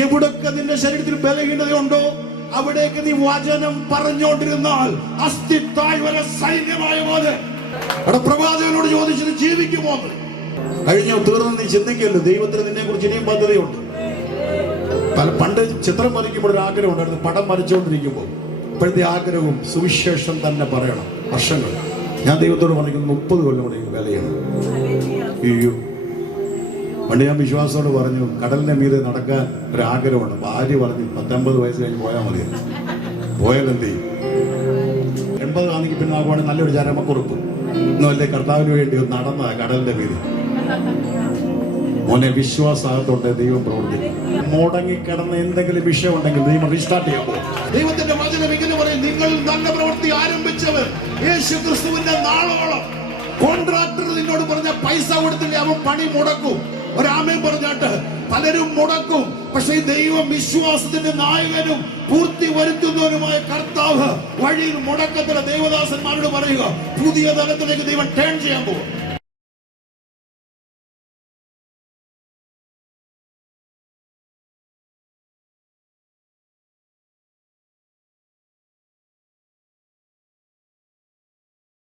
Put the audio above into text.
എവിടൊക്കെ നിന്റെ ശരീരത്തിൽ ബലഹീനതയുണ്ടോ അവിടേക്ക് നീ വചനം പറഞ്ഞുകൊണ്ടിരുന്നാൽ അസ്ഥിത്തായ് വരെ സൈന്യമായ പോലെ. പ്രവാചകനോട് ചോദിച്ചത് ജീവിക്കുമോ? കഴിഞ്ഞ തീർന്ന് നീ ചിന്തിക്കല്ലോ. ദൈവത്തിന് നിന്നെ കുറിച്ച് ഇനിയും പദ്ധതിയുണ്ട്. പണ്ട് ചിത്രം വരയ്ക്കുമ്പോൾ ഒരു ആഗ്രഹം ഉണ്ടായിരുന്നു. പടം വരച്ചുകൊണ്ടിരിക്കുമ്പോൾ ഇപ്പോഴത്തെ ആഗ്രഹവും സുവിശേഷം തന്നെ പറയണം. വർഷങ്ങൾ ഞാൻ ദൈവത്തോട് പറഞ്ഞിരിക്കുന്നു 30 കൊല്ലം കൂടെ വിലയാണ്. അയ്യോ, പണ്ട് ഞാൻ വിശ്വാസത്തോട് പറഞ്ഞു കടലിന്റെ മീതെ നടക്കാൻ ഒരാഗ്രഹമുണ്ട്. ഭാര്യ പറഞ്ഞു 19 വയസ്സ് കഴിഞ്ഞ് പോയാൽ മതി. പോയാലെന്ത് ചെയ്യും? 80 ആണെങ്കിൽ പിന്നെ ആകുവാണെങ്കിൽ നല്ലൊരു ചരമക്കുറിപ്പ് ഒന്നും അല്ലേ കർത്താവിന് വേണ്ടി നടന്ന കടലിന്റെ മീതെ. മോനെ വിശ്വാസത്തോടെ ദൈവം പ്രവർത്തിക്കും. മുടങ്ങിക്കിടന്ന എന്തെങ്കിലും വിഷയം ഉണ്ടെങ്കിൽ ദൈവം റീസ്റ്റാർട്ട് ചെയ്യാൻ പോകും. ദൈവത്തിന്റെ വചനം ഇങ്ങനെ പറയും, നിങ്ങൾ നല്ല പ്രവൃത്തി ആരംഭിച്ചവർ യേശു ക്രിസ്തുവിന്റെ നാളോളം. കോൺട്രാക്ടർ നിന്നോട് പറഞ്ഞ പൈസ കൊടുത്തില്ലേ അവൻ പണി മുടക്കും. ഒരാമയും പറഞ്ഞാട്ട് പലരും മുടക്കും. പക്ഷേ ദൈവം വിശ്വാസത്തിന്റെ നായകനും പൂർത്തി വരുത്തുന്നവനുമായ കർത്താവ് വഴിയിൽ മുടക്കത്തില്ല. ദൈവദാസന്മാരോട് പറയുക, പുതിയ തലത്തിലേക്ക് ദൈവം ടേൺ ചെയ്യാൻ പോകും.